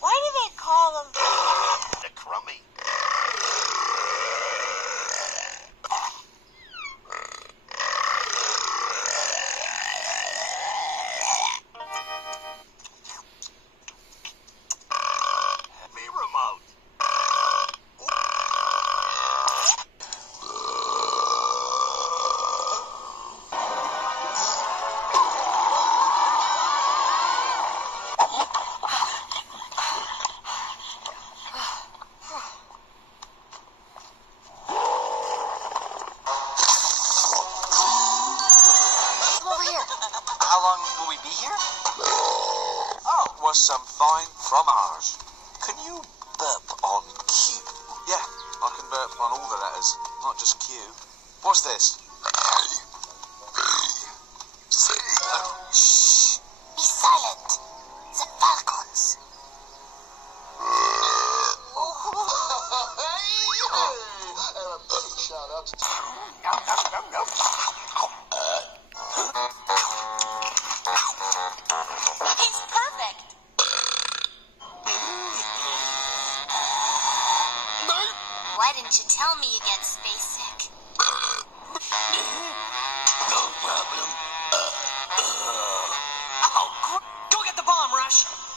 Why do they call them The crummy. Me remote. How long will we be here? Oh, was some fine fromage. Can you burp on Q? Yeah, I can burp on all the letters, not just Q. What's this? Shh. Be silent. The falcons. Shout out to He's perfect. Why didn't you tell me you get space sick? no problem. Go get the bomb, Rush.